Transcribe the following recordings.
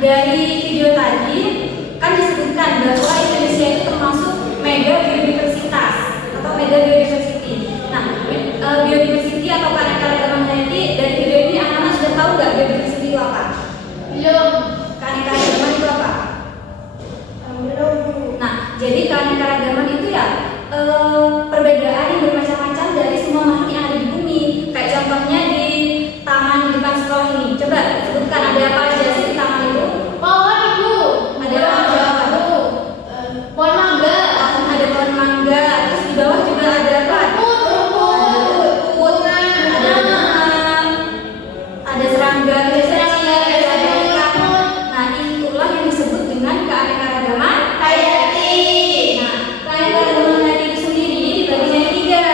dari video tadi kan disebutkan bahwa Indonesia itu termasuk mega biodiversitas atau mega biodiversity. Nah, biodiversity atau keanekaragaman hayati dari video ini anak-anak sudah tahu nggak biodiversity itu apa? Belum. Keanekaragaman itu apa? Belum. Nah, jadi keanekaragaman itu ya perbedaan yang bermacam-macam dari semua makhluk yang ada di bumi. Kayak contohnya di taman di depan sekolah ini. Coba sebutkan ada apa aja sih di taman itu? Pohon itu. Ada apa? Pohon mangga. Ada pohon mangga. Terus di bawah juga ada apa? Rumput. Ada bunga. Ada serangga. Nah, itulah yang disebut dengan keanekaragaman Hayati. Nah, keanekaragaman hayati itu sendiri dibagi jadi 3.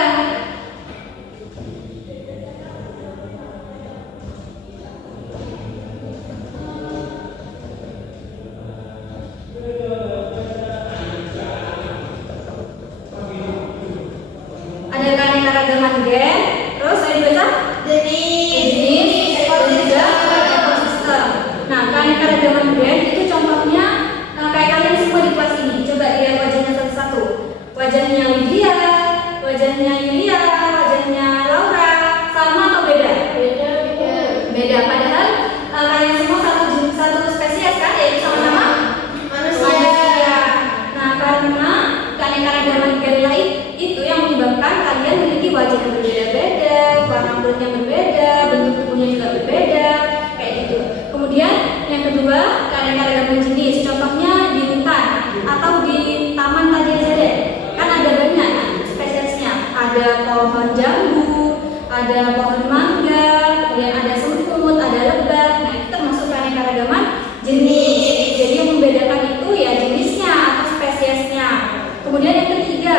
Ada keanekaragaman gen, terus saya dibaca jenis, dan juga ekosistem. Nah, keanekaragaman gen itu contohnya kayak kalian semua di kelas ini. Coba lihat wajahnya satu-satu. Wajahnya Lydia, wajahnya Yulia, wajahnya Laura, sama atau beda? Beda. Padahal kalian semua satu spesies kan, yaitu sama-sama manusia. Nah, karena keanekaragaman gen lain itu yang menyebabkan kalian memiliki wajah yang berbeda-beda, warna kulit yang berbeda, bentuk tubuhnya juga berbeda, kayak gitu. Kemudian yang kedua, keanekaragaman jenis. Contohnya di hutan atau di taman tadi aja deh. Kan ada banyak spesiesnya. Ada pohon jambu, ada pohon mangga, kemudian ada semut, ada lebah. Nah, itu termasuk keanekaragaman jenis. Jadi yang membedakan itu ya jenisnya atau spesiesnya. Kemudian yang ketiga,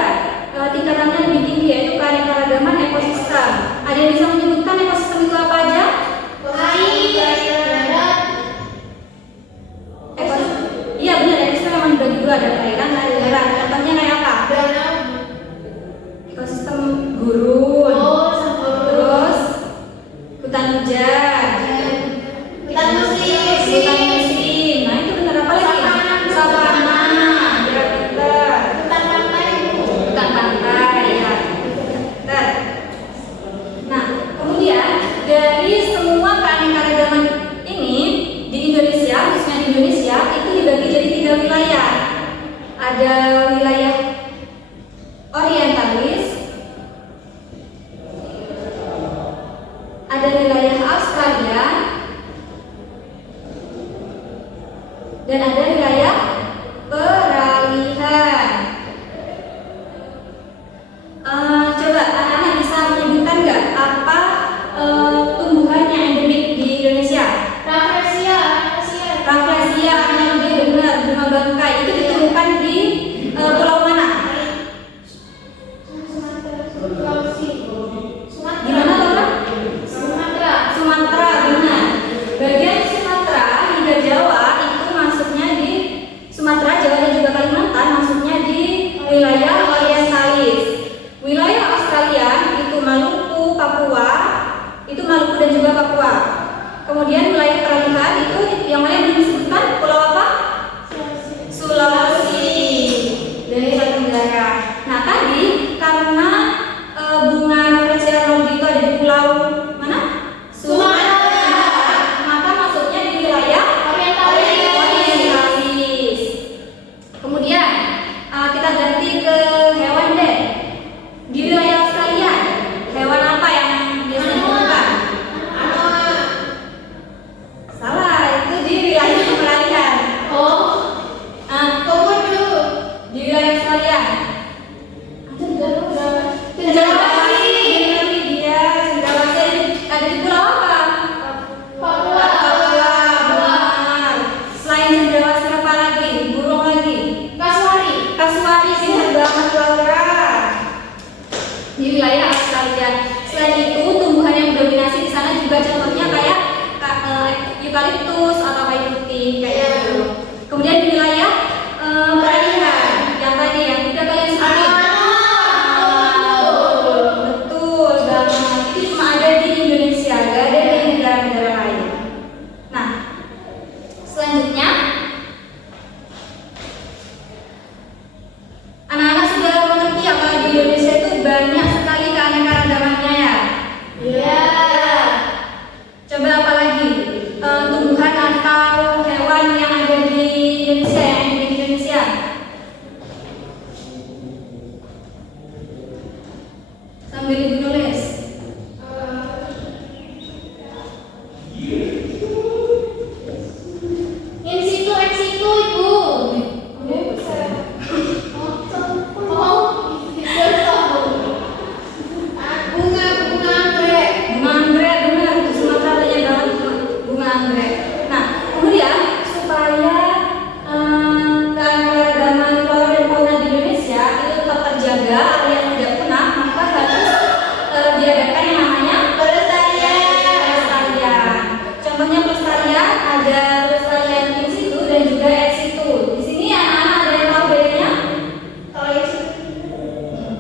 tingkatannya lebih tinggi yaitu keanekaragaman ekosistem. Ada yang bisa menyebutkan ekosistem itu apa aja? Iya benar, ekosistem memang dibagi 2, ada perairan, ada darat. Contohnya kayak apa? Ekosistem gurun, terus hutan hujan, hutan musim. Nah itu benar, apa lagi? Savana, hutan pantai, ya. Benar. Nah, kemudian dari semua keanekaragaman ini di Indonesia, khususnya di Indonesia itu dibagi jadi 3 wilayah. Ada wilayah orientalis, ada wilayah Australia, dan ada wilayah peralihan. Coba anak-anak bisa menyebutkan nggak apa tumbuhan yang endemik di Indonesia? Rafflesia, dia benar, bunga bangkai. Itu ditemukan di pulau mana? Di mana, Laura? Sumatera, benar. Bagian Sumatera hingga Jawa itu masuknya di Sumatera, Jawa dan juga Kalimantan masuknya di wilayah orientalis. Wilayah Australia itu Maluku, Papua, itu Maluku dan juga Papua. Kemudian wilayah peralihan itu yang mana yang belum disebutkan, pulau apa? Sulawesi dan Nusa Tenggara. Nah tadi karena bunga Rafflesia Ronaldi itu ada di pulau mana? Sumatera. Maka masuknya di wilayah orientalis. Kemudian kita ganti ke hewan deh. Di wilayah Australia, hewan apa yang biasanya ditemukan? Salah, itu di wilayah Coba apa lagi? Tumbuhan atau hewan yang ada di Indonesia, yang ada di Indonesia. Sambil ibu nulis. In situ, ex situ, Ibu. Bunga anggrek. Bunga anggrek, benar. Di Sumatera banyak banget bunga anggrek. Nah, kemudian supaya keanekaragaman flora dan fauna di Indonesia itu tetap terjaga alias tidak punah, maka harus diadakan yang namanya pelestarian. Contohnya pelestarian ada pelestarian in situ dan juga ex situ. Di sini anak-anak ada yang tahu bedanya?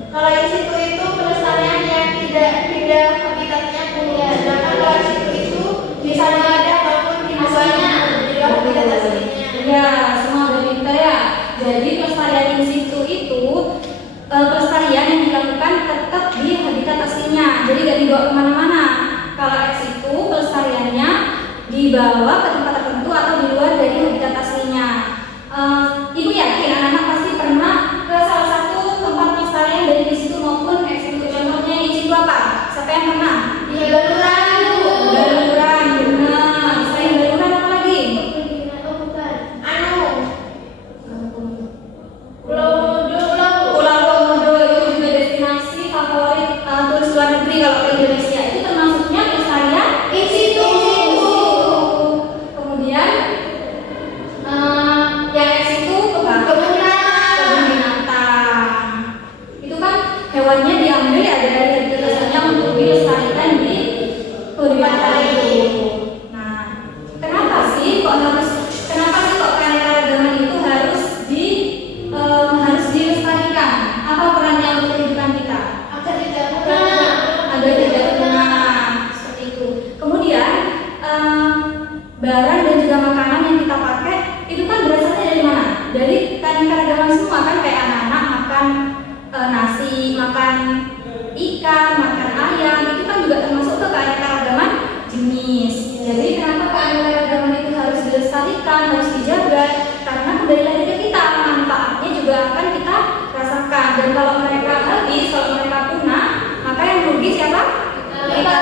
Kalau in situ itu pelestarian yang tidak habitatnya punya. Sedangkan kalau ex situ itu misalnya ada apapun aslinya di luar habitat aslinya. Ya, semua udah pintar ya. Jadi pelestarian in situ itu pelestarian yang dilakukan tetap di habitat aslinya. Jadi gak dibawa kemana-mana. Kalau ex situ pelestariannya dibawa ke tempat tertentu atau di luar dari habitat aslinya. Ibu yakin anak-anak pasti pernah ke salah satu tempat pelestarian dari di situ maupun ex situ. Contohnya in situ apa? Siapa yang pernah? Di Galuran, Bu. Galuran, benar. Selain galuran apa lagi? Oh, bukan. Anu. Pulau Komodo itu juga destinasi favorit turis luar negeri kalau ke Indonesia. Itu termasuknya pelestarian In situ. kemudian yang ex itu kebun binatang. Itu kan hewannya diambil ya dari habitat asalnya untuk dilestarikan di kebun binatang itu. Nah, kenapa sih kok keanekaragaman itu harus dilestarikan? Apa perannya untuk kehidupan kita? Agar tidak punah. Agar tidak punah, seperti itu. Kemudian barang dan juga makanan yang kita pakai itu kan berasalnya dari mana? Dari keanekaragaman semua kan, kayak anak-anak makan nasi, makan ikan, makan ayam, itu kan juga termasuk ke keanekaragaman jenis. Jadi kenapa keanekaragaman itu harus dilestarikan, harus dijaga? Karena kembali lagi ke kita, manfaatnya juga akan kita rasakan. Dan kalau mereka habis, kalau mereka punah, maka yang rugi siapa? Kita